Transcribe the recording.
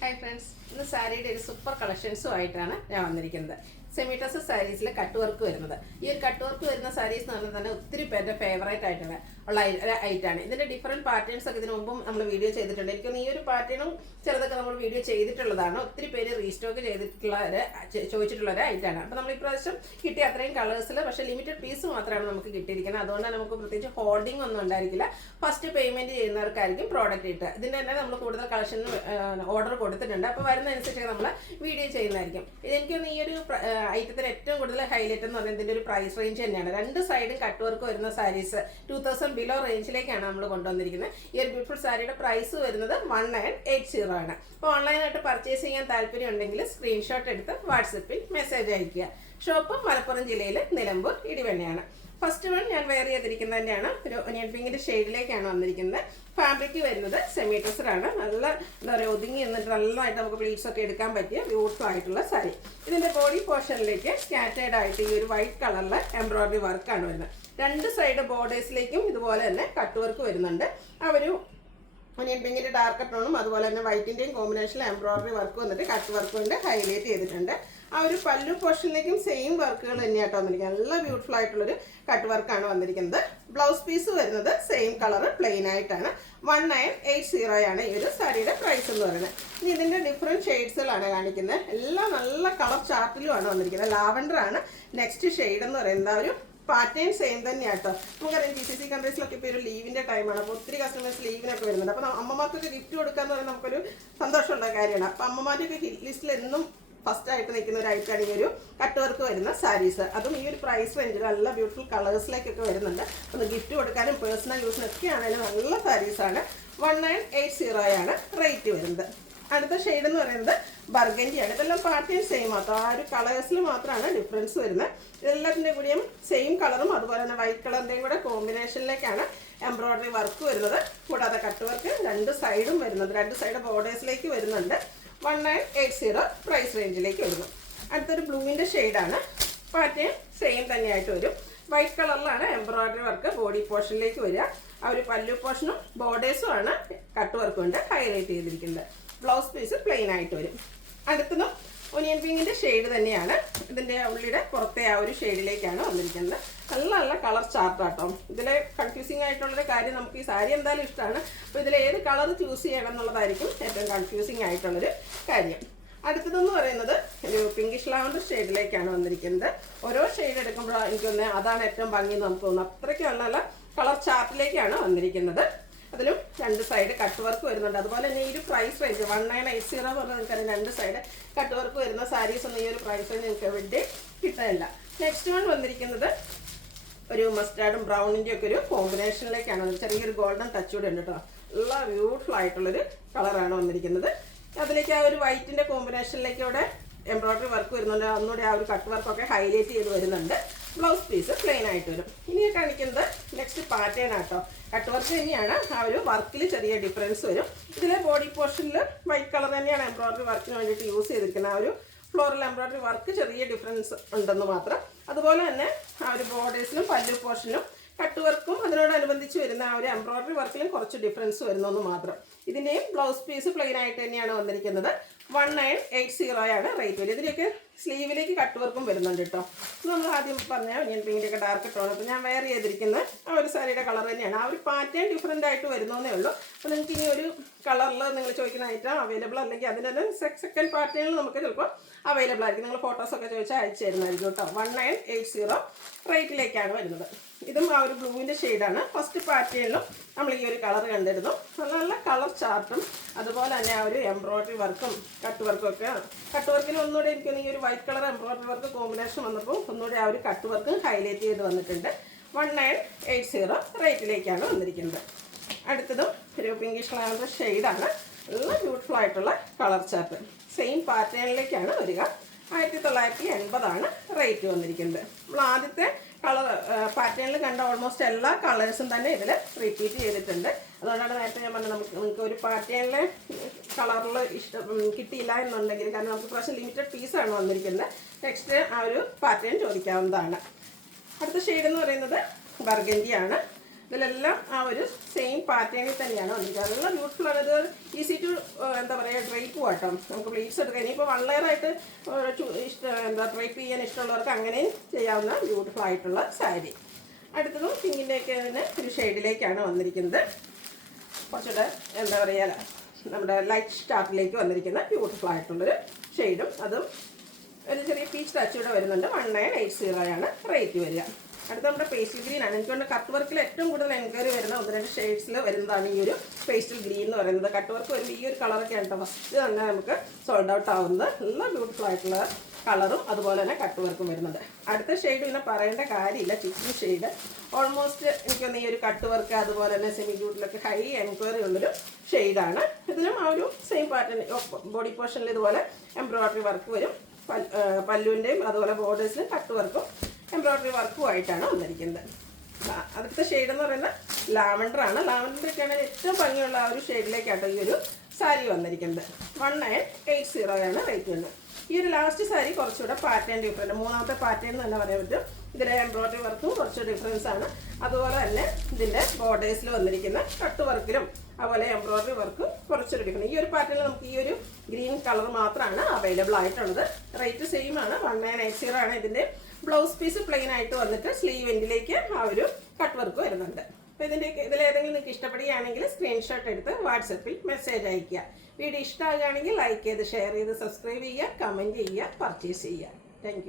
Hi friends, ഇന്ന് സാരിയുടെ ഒരു സൂപ്പർ കളക്ഷൻസുമായിട്ടാണ് ഞാൻ വന്നിരിക്കുന്നത്. സെമി ഡ്രസ് സാരീസിൽ കട്ട് വർക്ക് വരുന്നത്. ഈ ഒരു കട്ട് വർക്ക് വരുന്ന സാരീസ് എന്ന് പറഞ്ഞാൽ തന്നെ ഒത്തിരി പേരുടെ ഫേവറേറ്റ് ആയിട്ടുള്ള ഐറ്റാണ്. ഇതിന്റെ ഡിഫറെന്റ് പാറ്റേൺസ് ഒക്കെ ഇതിനു മുമ്പും നമ്മൾ വീഡിയോ ചെയ്തിട്ടുണ്ട്. എനിക്കൊന്ന് ഈ ഒരു പാറ്റേണും ചെറുതൊക്കെ നമ്മൾ വീഡിയോ ചെയ്തിട്ടുള്ളതാണ്. ഒത്തിരി പേര് റീസ്റ്റോക്ക് ചോദിച്ചിട്ടുള്ള ഒരു ഐറ്റാണ്. അപ്പോൾ നമ്മൾ ഇപ്രാവശ്യം കിട്ടിയ അത്രയും കളേഴ്സിൽ പക്ഷേ ലിമിറ്റഡ് പീസ് മാത്രമാണ് നമുക്ക് കിട്ടിയിരിക്കുന്നത്. അതുകൊണ്ട് നമുക്ക് പ്രത്യേകിച്ച് ഹോൾഡിംഗ് ഒന്നും ഉണ്ടായിരിക്കില്ല. ഫസ്റ്റ് പേയ്മെന്റ് ചെയ്യുന്നവർക്കായിരിക്കും പ്രോഡക്റ്റ് കിട്ടുക. ഇതിന്റെ തന്നെ നമ്മൾ കൂടുതൽ കളക്ഷൻ ഓർഡർ കൊടുത്തിട്ടുണ്ട്. അപ്പോൾ വരുന്നതനുസരിച്ച് നമ്മൾ വീഡിയോ ചെയ്യുന്നതായിരിക്കും. ഇതെനിക്കൊന്ന് ഈ ഒരു ഐറ്റത്തിന് ഏറ്റവും കൂടുതൽ ഹൈലൈറ്റ് എന്ന് പറയുന്നത് ഇതിന്റെ ഒരു പ്രൈസ് റേഞ്ച് തന്നെയാണ്. രണ്ട് സൈഡും കട്ട് വർക്ക് വരുന്ന സാരീസ് 2000 ബിലോ റേഞ്ചിലേക്കാണ് നമ്മൾ കൊണ്ടുവന്നിരിക്കുന്നത്. ഈ ഒരു ബ്യൂട്ടിഫുൾ സാരിയുടെ പ്രൈസ് വരുന്നത് 1980 ആണ്. അപ്പോൾ ഓൺലൈനായിട്ട് പർച്ചേസ് ചെയ്യാൻ താല്പര്യം ഉണ്ടെങ്കിൽ സ്ക്രീൻഷോട്ട് എടുത്ത് വാട്സപ്പിൽ മെസ്സേജ് അയയ്ക്കുക. ഷോപ്പ് മലപ്പുറം ജില്ലയിൽ നിലമ്പൂർ ഇടിവണ്ണയാണ്. ഫസ്റ്റ് വൺ ഞാൻ വെയർ ചെയ്തിരിക്കുന്നത് തന്നെയാണ്. ഒരു ഒനിയൻ പിങ്കിന്റെ ഷെയ്ഡിലേക്കാണ് വന്നിരിക്കുന്നത്. ഫാബ്രിക് വരുന്നത് സെമി ടെസറാണ്. നല്ല എന്താ പറയുക, ഒതുങ്ങി നിന്നിട്ട് നല്ലതായിട്ട് നമുക്ക് പ്ലീറ്റ്സ് ഒക്കെ എടുക്കാൻ പറ്റിയ ബ്യൂട്ടിഫുൾ ആയിട്ടുള്ള സാരി. ഇതിന്റെ ബോഡി പോർഷനിലേക്ക് സ്കാറ്റേഡ് ആയിട്ട് ഈ ഒരു വൈറ്റ് കളറിലെ എംബ്രോയിഡറി വർക്കാണ് വരുന്നത്. രണ്ട് സൈഡ് ബോർഡേഴ്സിലേക്കും ഇതുപോലെ തന്നെ കട്ട് വർക്ക് വരുന്നുണ്ട്. ആ ഒരു ഒനിയൻ പിങ്കിന്റെ ഡാർക്ക് ടോണും അതുപോലെ തന്നെ വൈറ്റിന്റെയും കോമ്പിനേഷനിൽ എംബ്രോയിഡറി വർക്ക് വന്നിട്ട് കട്ട് വർക്ക് കൊണ്ട് ഹൈലൈറ്റ് ചെയ്തിട്ടുണ്ട്. ആ ഒരു പല്ലു പോർഷനിലേക്കും സെയിം വർക്കുകൾ തന്നെയായിട്ട് വന്നിരിക്കുന്നത്. നല്ല ബ്യൂട്ടിഫുൾ ആയിട്ടുള്ളൊരു കട്ട് വർക്കാണ് വന്നിരിക്കുന്നത്. ബ്ലൗസ് പീസ് വരുന്നത് സെയിം കളർ പ്ലെയിൻ ആയിട്ടാണ്. 1980 ആണ് ഈ ഒരു സാരിയുടെ പ്രൈസ് എന്ന് പറയുന്നത്. ഇനി ഇതിന്റെ ഡിഫറെന്റ് ഷെയ്ഡ്സുകളാണ് കാണിക്കുന്നത്. എല്ലാം നല്ല കളർ ചാർട്ടിലുമാണ് വന്നിരിക്കുന്നത്. ലാവൻഡർ ആണ് നെക്സ്റ്റ് ഷെയ്ഡ് എന്ന് പറയുന്നത്. ആ ഒരു പാറ്റേൺ സെയിം തന്നെയാട്ടോ. നമുക്കറിയാം GCC കൺട്രീസിലൊക്കെ ഇപ്പോൾ ഒരു ലീവിന്റെ ടൈമാണ്. അപ്പോൾ ഒത്തിരി കസ്റ്റമേഴ്സ് ലീവിനൊക്കെ വരുന്നുണ്ട്. അപ്പോൾ അമ്മമാർക്കൊക്കെ ഗിഫ്റ്റ് കൊടുക്കാന്ന് പറയുന്നത് നമുക്കൊരു സന്തോഷമുള്ള കാര്യമാണ്. അപ്പോൾ അമ്മമാരുടെയൊക്കെ ഹിറ്റ് ലിസ്റ്റിൽ എന്നും ഫസ്റ്റ് ആയിട്ട് നിൽക്കുന്ന ഒരു ഐറ്റാണ് ഈ ഒരു കട്ട് വർക്ക് വരുന്ന സാരീസ്. അതും ഈ ഒരു പ്രൈസ് റേഞ്ചിൽ നല്ല ബ്യൂട്ടിഫുൾ കളേഴ്സിലേക്കൊക്കെ വരുന്നുണ്ട്. ഒന്ന് ഗിഫ്റ്റ് കൊടുക്കാനും പേഴ്സണൽ യൂസിനൊക്കെ ആണെങ്കിലും നല്ല സാരീസാണ്. 1980 ആണ് റേറ്റ് വരുന്നത്. അടുത്ത ഷെയ്ഡ് എന്ന് പറയുന്നത് ബർഗൻഡിയാണ്. ഇതെല്ലാം പാറ്റേൺ സെയിം ആട്ടോ. ആ ഒരു കളേഴ്സിൽ മാത്രമാണ് ഡിഫറൻസ് വരുന്നത്. ഇതെല്ലാത്തിൻ്റെ കൂടിയും സെയിം കളറും അതുപോലെ തന്നെ വൈറ്റ് കളറിൻ്റെയും കൂടെ കോമ്പിനേഷനിലേക്കാണ് എംബ്രോയിഡറി വർക്ക് വരുന്നത്. കൂടാതെ കട്ട് വർക്ക് രണ്ട് സൈഡും വരുന്നുണ്ട്. രണ്ട് സൈഡ് ബോർഡേഴ്സിലേക്ക് വരുന്നുണ്ട്. 1980 പ്രൈസ് റേഞ്ചിലേക്ക് വരുന്നു. അടുത്തൊരു ബ്ലൂവിൻ്റെ ഷെയ്ഡാണ്. പാറ്റേൺ സെയിം തന്നെയായിട്ട് വരും. വൈറ്റ് കളറിലാണ് എംബ്രോയിഡറി വർക്ക് ബോഡി പോർഷനിലേക്ക് വരിക. ആ ഒരു പല്ലു പോർഷനും ബോർഡേഴ്സും ആണ് കട്ട് വർക്ക് കൊണ്ട് ഹൈലൈറ്റ് ചെയ്തിരിക്കുന്നത്. ബ്ലൗസ് പീസ് പ്ലെയിൻ ആയിട്ട് വരും. അടുത്തതും ഒനിയൻ പിങ്കിന്റെ ഷെയ്ഡ് തന്നെയാണ്. ഇതിന്റെ ഉള്ളിയുടെ പുറത്തെ ആ ഒരു ഷെയ്ഡിലേക്കാണ് വന്നിരിക്കുന്നത്. നല്ല നല്ല കളർ ചാർട്ടാട്ടോ. ഇതിലെ കൺഫ്യൂസിങ് ആയിട്ടുള്ളൊരു കാര്യം, നമുക്ക് ഈ സാരി എന്തായാലും ഇഷ്ടമാണ്. അപ്പോൾ ഇതിൽ ഏത് കളർ ചൂസ് ചെയ്യണം എന്നുള്ളതായിരിക്കും ഏറ്റവും കൺഫ്യൂസിങ് ആയിട്ടുള്ളൊരു കാര്യം. അടുത്തതെന്ന് പറയുന്നത് ഒരു പിങ്കിഷ് ലാവൻഡർ ഷെയ്ഡിലേക്കാണ് വന്നിരിക്കുന്നത്. ഓരോ ഷെയ്ഡ് എടുക്കുമ്പോഴാണ് എനിക്കൊന്ന് അതാണ് ഏറ്റവും ഭംഗി നമുക്ക് തോന്നുന്നു. അത്രയ്ക്ക് നല്ല കളർ ചാർട്ടിലേക്കാണ് വന്നിരിക്കുന്നത്. അതിലും രണ്ട് സൈഡ് കട്ട് വർക്ക് വരുന്നുണ്ട്. അതുപോലെ തന്നെ ഈ ഒരു പ്രൈസ് റേഞ്ച് 1980 എന്ന് പറഞ്ഞാൽ നിങ്ങൾക്കറിയാം, രണ്ട് സൈഡ് കട്ട് വർക്ക് വരുന്ന സാരീസ് ഒന്നും ഈ ഒരു പ്രൈസ് റേഞ്ച് നിങ്ങൾക്ക് എവിടെ കിട്ടാനില്ല. നെക്സ്റ്റ് വൺ വന്നിരിക്കുന്നത് ഒരു മസ്റ്റാർഡും ബ്രൗണിൻ്റെ ഒക്കെ ഒരു കോമ്പിനേഷനിലേക്കാണ്. ചെറിയൊരു ഗോൾഡൻ ടച്ച് കൂടെ ഉണ്ട് കേട്ടോ. നല്ല ബ്യൂട്ടിഫുൾ ആയിട്ടുള്ളൊരു കളറാണ് വന്നിരിക്കുന്നത്. അതിലേക്ക് ആ ഒരു വൈറ്റിൻ്റെ കോമ്പിനേഷനിലേക്ക് ഇവിടെ എംബ്രോയിഡറി വർക്ക് വരുന്നുണ്ട്. ഒന്നുകൂടെ ആ ഒരു കട്ട് വർക്കൊക്കെ ഹൈലൈറ്റ് ചെയ്ത് വരുന്നുണ്ട്. ബ്ലൗസ് പീസ് പ്ലെയിൻ ആയിട്ട് വരും. ഇനി കാണിക്കുന്നത് നെക്സ്റ്റ് പാറ്റേൺ ആട്ടോ. കട്ട് വർക്ക് തന്നെയാണ്. ആ ഒരു വർക്കിൽ ചെറിയ ഡിഫറൻസ് വരും. ഇതിലെ ബോഡി പോർഷനിൽ വൈറ്റ് കളർ തന്നെയാണ് എംബ്രോയിഡറി വർക്കിന് വേണ്ടിയിട്ട് യൂസ് ചെയ്തിരിക്കുന്നത്. ആ ഒരു ഫ്ലോറൽ എംബ്രോയിഡറി വർക്ക് ചെറിയ ഡിഫറൻസ് ഉണ്ടെന്ന് മാത്രം. അതുപോലെ തന്നെ ആ ഒരു ബോർഡേഴ്സിലും പല്ലു പോർഷനും കട്ട് വർക്കും അതിനോടനുബന്ധിച്ച് വരുന്ന ആ ഒരു എംബ്രോയിഡറി വർക്കിലും കുറച്ച് ഡിഫറൻസ് വരുന്നെന്ന് മാത്രം. ഇതിൻ്റെയും ബ്ലൗസ് പീസ് പ്ലെയിൻ ആയിട്ട് തന്നെയാണ് വന്നിരിക്കുന്നത്. 1980 ആണ് റേറ്റ് വരും. ഇതിലേക്ക് സ്ലീവിലേക്ക് കട്ട് വർക്കും വരുന്നുണ്ട് കേട്ടോ. നമ്മൾ ആദ്യം പറഞ്ഞ ഒനിയൻ പിങ്കിൻ്റെയൊക്കെ ഡാർക്ക് ടോൺ. അപ്പോൾ ഞാൻ വെയർ ചെയ്തിരിക്കുന്ന ആ ഒരു സാരിയുടെ കളർ തന്നെയാണ്. ആ ഒരു പാറ്റേൺ ഡിഫറൻ്റ് ആയിട്ട് വരുന്നതേ ഉള്ളൂ. അപ്പോൾ നിങ്ങൾക്ക് ഇനി ഒരു കളറിൽ നിങ്ങൾ ചോദിക്കുന്ന ഐറ്റം അവൈലബിൾ അല്ലെങ്കിൽ അതിൻ്റെ തന്നെ സെക്കൻഡ് പാറ്റേണിൽ നമുക്ക് ചിലപ്പോൾ അവൈലബിൾ ആയിരിക്കും. നിങ്ങൾ ഫോട്ടോസൊക്കെ ചോദിച്ചാൽ അയച്ചു തരുന്നതായിരിക്കും കേട്ടോ. 1980 റേറ്റിലേക്കാണ് വരുന്നത്. ഇതും ആ ഒരു ബ്ലൂവിൻ്റെ ഷെയ്ഡാണ്. ഫസ്റ്റ് പാറ്റേണിലും നമ്മൾ ഈ ഒരു കളർ കണ്ടിരുന്നു. നല്ല നല്ല കളർ ചാർട്ടും അതുപോലെ തന്നെ ആ ഒരു എംബ്രോയിഡറി വർക്കും കട്ട് വർക്കും ഒക്കെ. കട്ട് വർക്കിൽ ഒന്നുകൂടെ എനിക്കൊന്ന് ഈ ഒരു white colour embroidery work combination വന്നപ്പോൾ ഒന്നുകൂടെ ആ ഒരു കട്ട് വർക്ക് ഹൈലൈറ്റ് ചെയ്ത് വന്നിട്ടുണ്ട്. 1980 റേറ്റിലേക്കാണ് വന്നിരിക്കുന്നത്. അടുത്തതും ഒരു പിങ്കിഷ് ലാവൻഡർ ഷെയ്ഡാണ്. നല്ല ബ്യൂട്ടിഫുൾ ആയിട്ടുള്ള കളർ ചാർട്ട്. സെയിം പാറ്റേണിലേക്കാണ് വരിക. 1980 റേറ്റ് വന്നിരിക്കുന്നത്. നമ്മൾ ആദ്യത്തെ കളർ പാറ്റേണിൽ കണ്ട ഓൾമോസ്റ്റ് എല്ലാ കളേഴ്സും തന്നെ ഇതിൽ റിപ്പീറ്റ് ചെയ്തിട്ടുണ്ട്. അതുകൊണ്ടാണ് നേരത്തെ ഞാൻ പറഞ്ഞത് നിങ്ങൾക്ക് ഒരു പാറ്റേണിലെ കളറിൽ കിട്ടിയില്ല എന്നുണ്ടെങ്കിൽ, കാരണം നമുക്ക് പ്രാവശ്യം ലിമിറ്റഡ് പീസാണ് വന്നിരിക്കുന്നത്. നെക്സ്റ്റ് ആ ഒരു പാറ്റേൺ ചോദിക്കാവുന്നതാണ്. അടുത്ത ഷെയ്ഡ് എന്ന് പറയുന്നത് ബർഗൻഡിയാണ്. ഇതിലെല്ലാം ആ ഒരു സെയിം പാറ്റേണിൽ തന്നെയാണ് വന്നിരിക്കുന്നത്. നല്ല ബ്യൂട്ടിഫുൾ ആണ്. ഇത് ഈസി ടു എന്താ പറയുക ഡ്രൈപ്പ് കേട്ടോ. നമുക്ക് പ്ലീറ്റ്സ് എടുക്കാം. ഇനിയിപ്പോൾ 1 ലെയറായിട്ട് ഡ്രൈപ്പ് ചെയ്യാൻ ഇഷ്ടമുള്ളവർക്ക് അങ്ങനെയും ചെയ്യാവുന്ന ബ്യൂട്ടിഫുൾ ആയിട്ടുള്ള സാരി. അടുത്തതും പിങ്കിൻ്റെയൊക്കെ തന്നെ ഒരു ഷെയ്ഡിലേക്കാണ് വന്നിരിക്കുന്നത്. കുറച്ചുകൂടെ എന്താ പറയുക നമ്മുടെ ലൈറ്റ് സ്റ്റാർട്ടിലേക്ക് വന്നിരിക്കുന്ന ബ്യൂട്ടിഫുൾ ആയിട്ടുള്ളൊരു ഷെയ്ഡും അതും ഒരു ചെറിയ പീച്ച് ടച്ചൂടെ വരുന്നുണ്ട്. 1980 ആണ് റേറ്റ് വരിക. അടുത്ത നമ്മുടെ പേസ്റ്റൽ ഗ്രീൻ ആണ്. എനിക്ക് തോന്നുന്നു കട്ട് വർക്കിൽ ഏറ്റവും കൂടുതൽ എൻക്വയറി വരുന്ന 1-2 ഷെയ്ഡ്സിൽ വരുന്നതാണ് ഈ ഒരു പേസ്റ്റൽ ഗ്രീൻ എന്ന് പറയുന്നത്. കട്ട് വർക്ക് വരുമ്പോൾ ഈ ഒരു കളറൊക്കെയാണ് കേട്ടോ ഫസ്റ്റ് തന്നെ നമുക്ക് സോൾഡ് ഔട്ട് ആവുന്നത്. നല്ല ബ്യൂട്ടിഫുൾ ആയിട്ടുള്ള കളറും അതുപോലെ തന്നെ കട്ട് വർക്കും വരുന്നുണ്ട്. അടുത്ത ഷെയ്ഡ് പിന്നെ പറയേണ്ട കാര്യമില്ല. ചിക്കൻ ഷെയ്ഡ് ഓൾമോസ്റ്റ് എനിക്കൊന്ന് ഈ ഒരു കട്ട് വർക്ക് അതുപോലെ തന്നെ സെമി ബ്യൂട്ടിലൊക്കെ ഹൈ എൻക്വയറി ഉള്ളൊരു ഷെയ്ഡാണ്. ഇതിലും ആ ഒരു സെയിം പാറ്റേൺ ബോഡി പോർഷനിൽ ഇതുപോലെ എംബ്രോയ്ഡറി വർക്ക് വരും. പല്ലുവിൻ്റെയും അതുപോലെ ബോർഡേഴ്സിലും കട്ട് വർക്കും എംബ്രോയ്ഡറി വർക്കും ആയിട്ടാണ് വന്നിരിക്കുന്നത്. അടുത്ത ഷെയ്ഡ് എന്ന് പറയുന്നത് ലാവൻഡർ ആണ്. ലാവൻഡറൊക്കെയാണ് ഏറ്റവും ഭംഗിയുള്ള ആ ഒരു ഷെയ്ഡിലേക്കാട്ടോ ഈ ഒരു സാരി വന്നിരിക്കുന്നത്. 1980 ആണ് റേറ്റ് വരുന്നത്. ഈ ഒരു ലാസ്റ്റ് സാരി കുറച്ചുകൂടെ പാറ്റേൺ ഡിഫറെൻറ്റ്, മൂന്നാമത്തെ പാറ്റേൺ എന്ന് തന്നെ പറയാൻ പറ്റും. ഇതിലെ എംബ്രോയ്ഡറി വർക്കും കുറച്ച് ഡിഫറൻസ് ആണ്. അതുപോലെ തന്നെ ഇതിൻ്റെ ബോർഡേഴ്സിൽ വന്നിരിക്കുന്ന കട്ട് വർക്കിലും അതുപോലെ എംബ്രോയ്ഡറി വർക്കും കുറച്ചൊരു ഡിഫറെൻറ്റ്. ഈ ഒരു പാറ്റേണിൽ നമുക്ക് ഈ ഒരു ഗ്രീൻ കളർ മാത്രമാണ് അവൈലബിൾ ആയിട്ടുള്ളത്. റേറ്റ് സെയിം ആണ്. 1980 ആണ്. ഇതിൻ്റെ ബ്ലൗസ് പീസ് പ്ലെയിൻ ആയിട്ട് വന്നിട്ട് സ്ലീവ് എൻഡിലേക്ക് ആ ഒരു കട്ട് വർക്ക് വരുന്നുണ്ട്. അപ്പോൾ ഇതിലേതെങ്കിലും നിങ്ങൾക്ക് ഇഷ്ടപ്പെടുകയാണെങ്കിൽ സ്ക്രീൻഷോട്ട് എടുത്ത് വാട്സപ്പിൽ മെസ്സേജ് അയയ്ക്കുക. വീഡിയോ ഇഷ്ടമാകുകയാണെങ്കിൽ ലൈക്ക് ചെയ്ത് ഷെയർ ചെയ്ത് സബ്സ്ക്രൈബ് ചെയ്യുക, കമൻറ്റ് ചെയ്യുക, പർച്ചേസ് ചെയ്യുക. താങ്ക്